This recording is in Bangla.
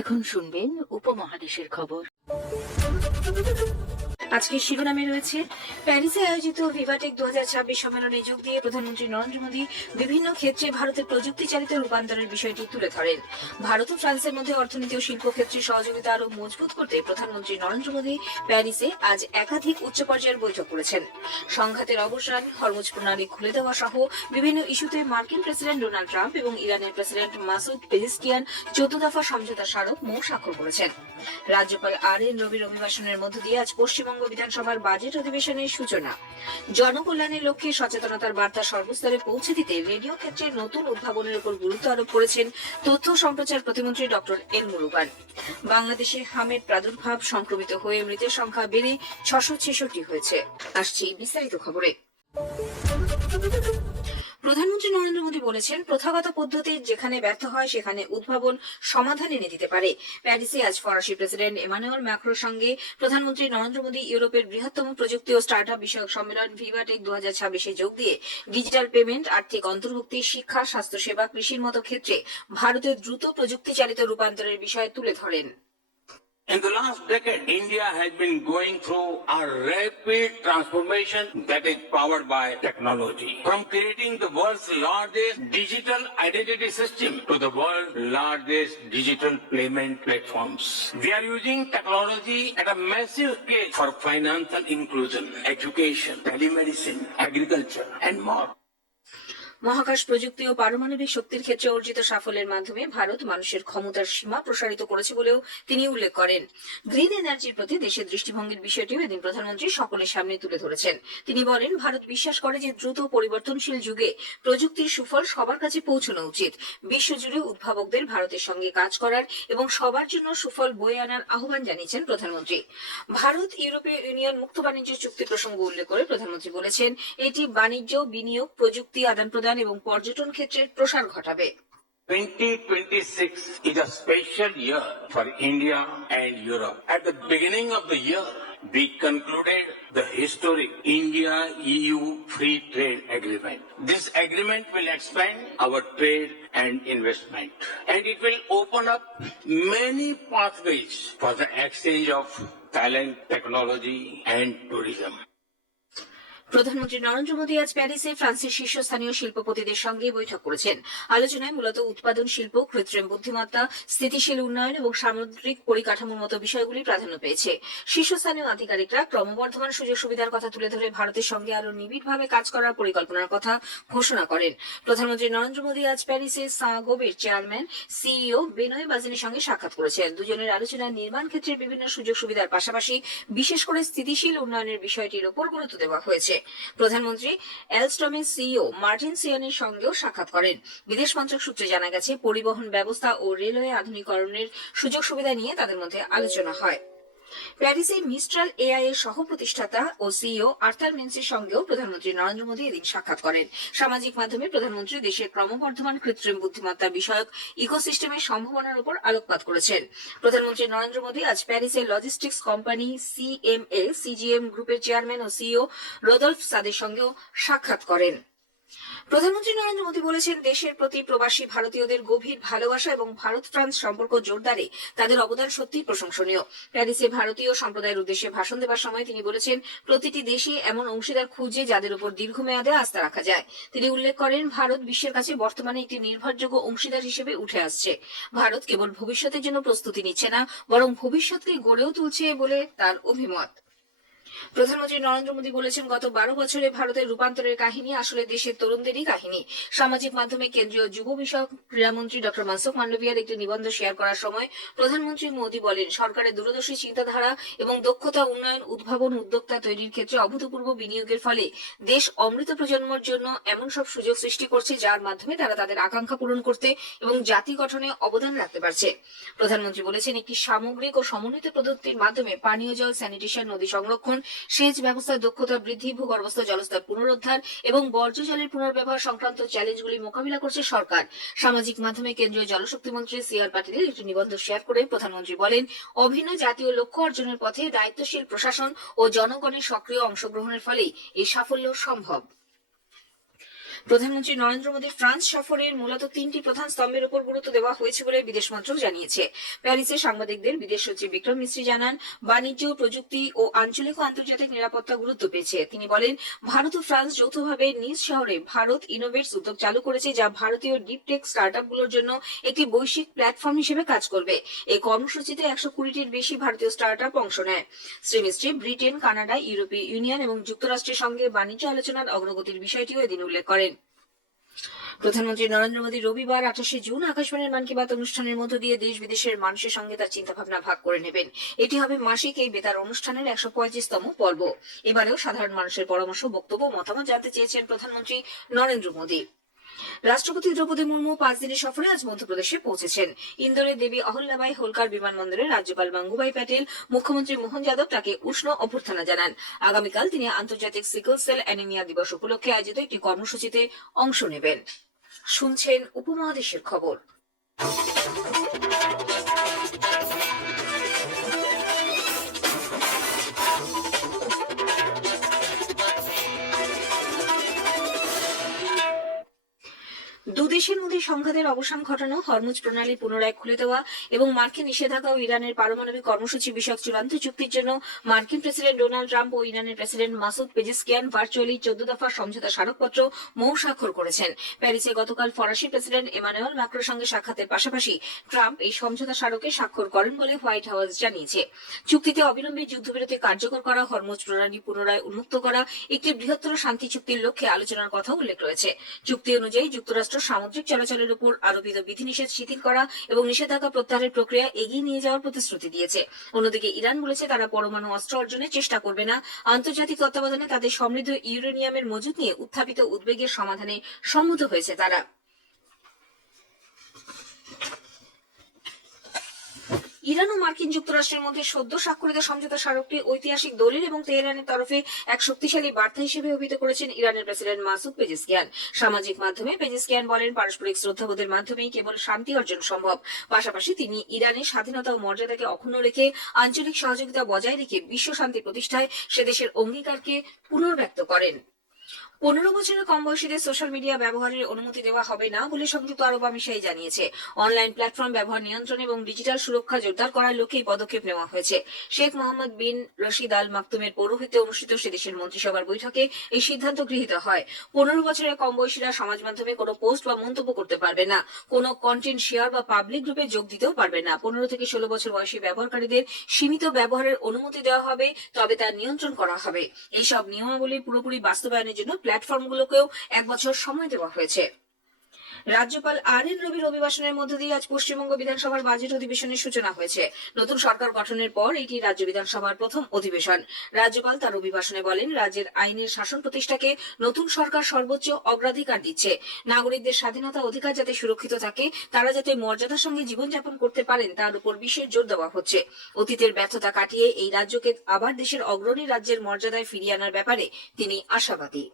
এখন শুনবেন উপমহাদেশের খবর। আজকের শিরোনামে রয়েছে, প্যারিসে আয়োজিত ভিভাটেক 2026 সম্মেলনে যোগ দিয়ে প্রধানমন্ত্রী নরেন্দ্র মোদী বিভিন্ন ক্ষেত্রে ভারতের প্রযুক্তি চালিত রূপান্তরের বিষয়টি তুলে ধরেন। ভারত ও ফ্রান্সের মধ্যে অর্থনীতি ও শিল্প ক্ষেত্রে সহযোগিতা আরও মজবুত করতে প্রধানমন্ত্রী নরেন্দ্র মোদী প্যারিসে আজ একাধিক উচ্চ পর্যায়ের বৈঠক করেছেন। সংঘাতের অবসান, হরমুজ প্রণালী খুলে দেওয়া সহ বিভিন্ন ইস্যুতে মার্কিন প্রেসিডেন্ট ডোনাল্ড ট্রাম্প এবং ইরানের প্রেসিডেন্ট মাসুদ পেজেশকিয়ান 14 দফা সমঝোতা স্মারক স্বাক্ষর করেছেন। রাজ্যপাল আর.এন. রবির অভিভাষণের মধ্য দিয়ে আজ পশ্চিমবঙ্গ বিধানসভার বাজেট অধিবেশনের সূচনা। জনকল্যাণের লক্ষ্যে সচেতনতার বার্তা সর্বস্তরে পৌঁছে দিতে রেডিও ক্ষেত্রে নতুন উদ্ভাবনের উপর গুরুত্ব আরোপ করেছেন তথ্য সম্প্রচার প্রতিমন্ত্রী ডক্টর এল মুরুগান। বাংলাদেশে হামের প্রাদুর্ভাব, সংক্রমিত হয়ে মৃতের সংখ্যা বেড়ে 666 হয়েছে। আসছি বিস্তারিত খবরে। প্রধানমন্ত্রী নরেন্দ্র মোদী বলেছেন, প্রথাগত পদ্ধতি যেখানে ব্যর্থ হয় সেখানে উদ্ভাবন সমাধান এনে দিতে পারে। প্যারিসে আজ ফরাসি প্রেসিডেন্ট এমানুয়েল ম্যাক্রোর সঙ্গে প্রধানমন্ত্রী নরেন্দ্র মোদী ইউরোপের বৃহত্তম প্রযুক্তি ও স্টার্টআপ বিষয়ক সম্মেলন ভিভাটেক 2026 যোগ দিয়ে ডিজিটাল পেমেন্ট, আর্থিক অন্তর্ভুক্তি, শিক্ষা, স্বাস্থ্যসেবা, কৃষির মতো ক্ষেত্রে ভারতের দ্রুত প্রযুক্তি চালিত রূপান্তরের বিষয় তুলে ধরেন। In the last decade, India has been going through a rapid transformation that is powered by technology. From creating the world's largest digital identity system to the world's largest digital payment platforms. We are using technology at a massive scale for financial inclusion, education, telemedicine, agriculture, and more. মহাকাশ প্রযুক্তি ও পারমাণবিক শক্তির ক্ষেত্রে অর্জিত সাফল্যের মাধ্যমে ভারত মানুষের ক্ষমতার সীমা প্রসারিত করেছে বলেও তিনি উল্লেখ করেন। গ্রিন এনার্জির প্রতি দেশের দৃষ্টিভঙ্গির বিষয়টিও এদিন প্রধানমন্ত্রী সকলের সামনে তুলে ধরেছেন। তিনি বলেন, ভারত বিশ্বাস করে যে দ্রুত পরিবর্তনশীল যুগে প্রযুক্তির সুফল সবার কাছে পৌঁছানো উচিত। বিশ্বজুড়ে উদ্ভাবকদের ভারতের সঙ্গে কাজ করার এবং সবার জন্য সুফল বয়ে আনার আহ্বান জানিয়েছেন প্রধানমন্ত্রী। ভারত ইউরোপীয় ইউনিয়ন মুক্ত বাণিজ্য চুক্তি প্রসঙ্গ উল্লেখ করে প্রধানমন্ত্রী বলেছেন, এটি বাণিজ্য, বিনিয়োগ, প্রযুক্তি আদান প্রদান এবং পর্যটন ক্ষেত্রের প্রসার ঘটাবে। 2026 is a special year for India and Europe. At the beginning of the year, we concluded the historic India-EU Free Trade Agreement. This agreement will expand our trade and investment, and it will open up many pathways for the exchange of talent, technology, and tourism. প্রধানমন্ত্রী নরেন্দ্র মোদী আজ প্যারিসে ফ্রান্সের শীর্ষস্থানীয় শিল্পপতিদের সঙ্গে বৈঠক করেছেন। আলোচনায় মূলত উৎপাদন শিল্প, কৃত্রিম বুদ্ধিমত্তা, স্থিতিশীল উন্নয়ন এবং সামুদ্রিক পরিকাঠামোর মতো বিষয়গুলি প্রাধান্য পেয়েছে। শীর্ষস্থানীয় আধিকারিকরা ক্রমবর্ধমান সুযোগ সুবিধার কথা তুলে ধরে ভারতের সঙ্গে আরও নিবিড়ভাবে কাজ করার পরিকল্পনার কথা ঘোষণা করেন। প্রধানমন্ত্রী নরেন্দ্র মোদী আজ প্যারিসে সাঁ-গোবের চেয়ারম্যান সিইও বেনয় বাজিনের সঙ্গে সাক্ষাৎ করেছেন। দুজনের আলোচনায় নির্মাণ ক্ষেত্রের বিভিন্ন সুযোগ সুবিধার পাশাপাশি বিশেষ করে স্থিতিশীল উন্নয়নের বিষয়টির উপর গুরুত্ব দেওয়া হয়েছে। প্রধানমন্ত্রী এলস্টমের সিইও মার্টিন সিয়ানের সঙ্গেও সাক্ষাৎ করেন। বিদেশ মন্ত্রক সূত্রে জানা গেছে, পরিবহন ব্যবস্থা ও রেলওয়ে আধুনিকরণের সুযোগ সুবিধা নিয়ে তাদের মধ্যে আলোচনা হয়। প্যারিসে মিস্ট্রাল এআই এর সহ প্রতিষ্ঠাতা ও সিইও আর্থার মেন্সের সঙ্গেও প্রধানমন্ত্রী নরেন্দ্র মোদী এদিন সাক্ষাৎ করেন। সামাজিক মাধ্যমে প্রধানমন্ত্রী দেশের ক্রমবর্ধমান কৃত্রিম বুদ্ধিমত্তা বিষয়ক ইকোসিস্টেমের সম্ভাবনার উপর আলোকপাত করেছেন। প্রধানমন্ত্রী নরেন্দ্র মোদী আজ প্যারিসে লজিস্টিক্স কোম্পানি সিজিএম গ্রুপের চেয়ারম্যান ও সিইও রোদলফ সাদের সঙ্গেও সাক্ষাৎ করেন। প্রধানমন্ত্রী নরেন্দ্র মোদী বলেছেন, দেশের প্রতি প্রবাসী ভারতীয়দের গভীর ভালোবাসা এবং ভারত ফ্রান্স সম্পর্ক জোরদারে তাদের অবদান সত্যিই প্রশংসনীয়। প্যারিসে ভারতীয় সম্প্রদায়ের উদ্দেশ্যে ভাষণ দেবার সময় তিনি বলেছেন, প্রতিটি দেশে এমন অংশীদার খুঁজে যাদের উপর দীর্ঘমেয়াদে আস্থা রাখা যায়। তিনি উল্লেখ করেন, ভারত বিশ্বের কাছে বর্তমানে একটি নির্ভরযোগ্য অংশীদার হিসেবে উঠে আসছে। ভারত কেবল ভবিষ্যতের জন্য প্রস্তুতি নিচ্ছে না, বরং ভবিষ্যৎকে গড়েও তুলছে বলে তার অভিমত। প্রধানমন্ত্রী নরেন্দ্র মোদী বলেছেন, গত 12 বছরে ভারতের রূপান্তরের কাহিনী আসলে দেশের তরুণদেরই কাহিনী। সামাজিক মাধ্যমে কেন্দ্রীয় যুব বিষয়ক ক্রীড়ামন্ত্রী ডক্টর মনসুখ মান্ডভিয়ার একটি নিবন্ধ শেয়ার করার সময় প্রধানমন্ত্রী মোদী বলেন, সরকারের দূরদর্শী চিন্তাধারা এবং দক্ষতা উন্নয়ন, উদ্ভাবন, উদ্যোক্তা তৈরির ক্ষেত্রে অভূতপূর্ব বিনিয়োগের ফলে দেশ অমৃত প্রজন্মের জন্য এমন সব সুযোগ সৃষ্টি করছে যার মাধ্যমে তারা তাদের আকাঙ্ক্ষা পূরণ করতে এবং জাতি গঠনে অবদান রাখতে পারছে। প্রধানমন্ত্রী বলেছেন, একটি সামগ্রিক ও সমন্বিত পদ্ধতির মাধ্যমে পানীয় জল, স্যানিটেশন, নদী সংরক্ষণ, সেচ ব্যবস্থার দক্ষতা বৃদ্ধি, ভূগর্ভস্থ জলস্তর পুনরুদ্ধার এবং বর্জ্য জলের পুনর্ব্যবহার সংক্রান্ত চ্যালেঞ্জগুলি মোকাবিলা করছে সরকার। সামাজিক মাধ্যমে কেন্দ্রীয় জলশক্তি মন্ত্রী সিআর পাটিলের একটি নিবন্ধ শেয়ার করে প্রধানমন্ত্রী বলেন, অভিন্ন জাতীয় লক্ষ্য অর্জনের পথে দায়িত্বশীল প্রশাসন ও জনগণের সক্রিয় অংশগ্রহণের ফলেই এই সাফল্য সম্ভব। প্রধানমন্ত্রী নরেন্দ্র মোদীর ফ্রান্স সফরের মূলত তিনটি প্রধান স্তম্ভের উপর গুরুত্ব দেওয়া হয়েছে বলে বিদেশ মন্ত্রক জানিয়েছে। প্যারিসে সাংবাদিকদের বিদেশ সচিব বিক্রম মিস্ত্রি জানান, বাণিজ্য, প্রযুক্তি ও আঞ্চলিক ও আন্তর্জাতিক নিরাপত্তা গুরুত্ব পেয়েছে। তিনি বলেন, ভারত ও ফ্রান্স যৌথভাবে নিজ শহরে ভারত ইনোভেটস উদ্যোগ চালু করেছে, যা ভারতীয় ডিপ টেক স্টার্টআপগুলোর জন্য একটি বৈশ্বিক প্ল্যাটফর্ম হিসেবে কাজ করবে। এই কর্মসূচিতে 120-টির বেশি ভারতীয় স্টার্টআপ অংশ নেয়। শ্রী মিস্ত্রি ব্রিটেন, কানাডা, ইউরোপীয় ইউনিয়ন এবং যুক্তরাষ্ট্রের সঙ্গে বাণিজ্য আলোচনার অগ্রগতির বিষয়টিও এদিন উল্লেখ করেন। প্রধানমন্ত্রী নরেন্দ্র মোদী রবিবার 28 জুন আকাশবাণীর মন কি বাত অনুষ্ঠানের মধ্য দিয়ে দেশ বিদেশের মানুষের সঙ্গে তার চিন্তাভাবনা ভাগ করে নেবেন। এটি হবে মাসিক এই বেতার অনুষ্ঠানের 125তম পর্ব। এবারেও সাধারণ মানুষের পরামর্শ, বক্তব্য, মতামত জানতে চেয়েছেন প্রধানমন্ত্রী নরেন্দ্র মোদী। রাষ্ট্রপতি দ্রৌপদী মুর্মু 5 দিনের সফরে আজ মধ্যপ্রদেশে পৌঁছেছেন। ইন্দোরের দেবী অহল্যাবাই হোলকার বিমানবন্দরে রাজ্যপাল গঙ্গুবাই প্যাটেল, মুখ্যমন্ত্রী মোহন যাদব তাকে উষ্ণ অভ্যর্থনা জানান। আগামীকাল তিনি আন্তর্জাতিক সিকল সেল অ্যানিমিয়া দিবস উপলক্ষে আয়োজিত একটি কর্মসূচিতে অংশ নেবেন। শুনছেন উপমহাদেশের খবর। দুদেশের মধ্যে সংঘাতের অবসান ঘটানো, হরমুজ প্রণালী পুনরায় খুলে দেওয়া এবং মার্কিন নিষেধাজ্ঞা ও ইরানের পারমাণবিক কর্মসূচি বিষয়ক চূড়ান্ত চুক্তির জন্য মার্কিন প্রেসিডেন্ট ডোনাল্ড ট্রাম্প ও ইরানের প্রেসিডেন্ট মাসুদ পেজেশকিয়ান ভার্চুয়ালি 14 দফা সমঝোতা স্মারকপত্র স্বাক্ষর করেছেন। প্যারিসে গতকাল ফরাসি প্রেসিডেন্ট এমানুয়েল ম্যাক্রোর সঙ্গে সাক্ষাতের পাশাপাশি ট্রাম্প এই সমঝোতা স্মারকে স্বাক্ষর করেন বলে হোয়াইট হাউস জানিয়েছে। চুক্তিতে অবিলম্বে যুদ্ধবিরতি কার্যকর করা, হরমুজ প্রণালী পুনরায় উন্মুক্ত করা, একটি বৃহত্তর শান্তি চুক্তির লক্ষ্যে আলোচনার কথা উল্লেখ রয়েছে। চুক্তি অনুযায়ী যুক্তরাষ্ট্র সামুদ্রিক চলাচলের উপর আরোপিত বিধিনিষেধ শিথিল করা এবং নিষেধাজ্ঞা প্রত্যাহারের প্রক্রিয়া এগিয়ে নিয়ে যাওয়ার প্রতিশ্রুতি দিয়েছে। অন্যদিকে ইরান বলেছে তারা পরমাণু অস্ত্র অর্জনের চেষ্টা করবে না। আন্তর্জাতিক তত্ত্বাবধানে তাদের সমৃদ্ধ ইউরেনিয়ামের মজুত নিয়ে উত্থাপিত উদ্বেগের সমাধানে সম্মত হয়েছে তারা। ইরান ও মার্কিন যুক্তরাষ্ট্রের মধ্যে সদ্য স্বাক্ষরিত সমঝোতা স্মারকটি ঐতিহাসিক দলিল এবং তেহরানের তরফে এক শক্তিশালী বার্তা হিসেবে অভিহিত করেছেন ইরানের প্রেসিডেন্ট মাসুদ পেজেশকিয়ান। সামাজিক মাধ্যমে পেজেশকিয়ান বলেন, পারস্পরিক শ্রদ্ধাবোধের মাধ্যমেই কেবল শান্তি অর্জন সম্ভব। পাশাপাশি তিনি ইরানের স্বাধীনতা ও মর্যাদাকে অক্ষুণ্ণ রেখে আঞ্চলিক সহযোগিতা বজায় রেখে বিশ্ব শান্তি প্রতিষ্ঠায় সে দেশের অঙ্গীকারকে পুনর্ব্যক্ত করেন। 15 বছরের কম বয়সীদের সোশ্যাল মিডিয়া ব্যবহারের অনুমতি দেওয়া হবে না বলে সংযুক্ত আরব আমিরাত জানিয়েছে। অনলাইন প্ল্যাটফর্ম ব্যবহার নিয়ন্ত্রণ এবং ডিজিটাল সুরক্ষা জোরদার করার লক্ষ্যে এই পদক্ষেপ নেওয়া হয়েছে। শেখ মোহাম্মদ বিন রশিদ আল মাকতুমের পৌরোহিত্যে অনুষ্ঠিত সে দেশের মন্ত্রিসভার বৈঠকে এই সিদ্ধান্ত গৃহীত হয়। 15 বছরের কম বয়সীরা সমাজ মাধ্যমে কোনো পোস্ট বা মন্তব্য করতে পারবে না, কোনো কন্টেন্ট শেয়ার বা পাবলিক গ্রুপে যোগ দিতেও পারবে না। 15 থেকে 16 বছর বয়সী ব্যবহারকারীদের সীমিত ব্যবহারের অনুমতি দেওয়া হবে, তবে তা নিয়ন্ত্রণ করা হবে। এইসব নিয়মাবলী পুরোপুরি বাস্তবায়নের জন্য প্ল্যাটফর্মগুলোকেও 1 বছর সময় দেওয়া হয়েছে। রাজ্যপাল আর.এন. রবির অভিভাষণের মধ্য দিয়ে আজ পশ্চিমবঙ্গ বিধানসভার বাজেট অধিবেশনের সূচনা হয়েছে। নতুন সরকার গঠনের পর এটি রাজ্য বিধানসভার প্রথম অধিবেশন। রাজ্যপাল তার অভিভাষণে বলেন, রাজ্যের আইনের শাসন প্রতিষ্ঠাকে নতুন সরকার সর্বোচ্চ অগ্রাধিকার দিচ্ছে। নাগরিকদের স্বাধীনতা অধিকার যাতে সুরক্ষিত থাকে, তারা যাতে মর্যাদার সঙ্গে জীবনযাপন করতে পারেন, তার উপর বিশেষ জোর দেওয়া হচ্ছে। অতীতের ব্যর্থতা কাটিয়ে এই রাজ্যকে আবার দেশের অগ্রণী রাজ্যের মর্যাদায় ফিরিয়ে আনার ব্যাপারে তিনি আশাবাদী।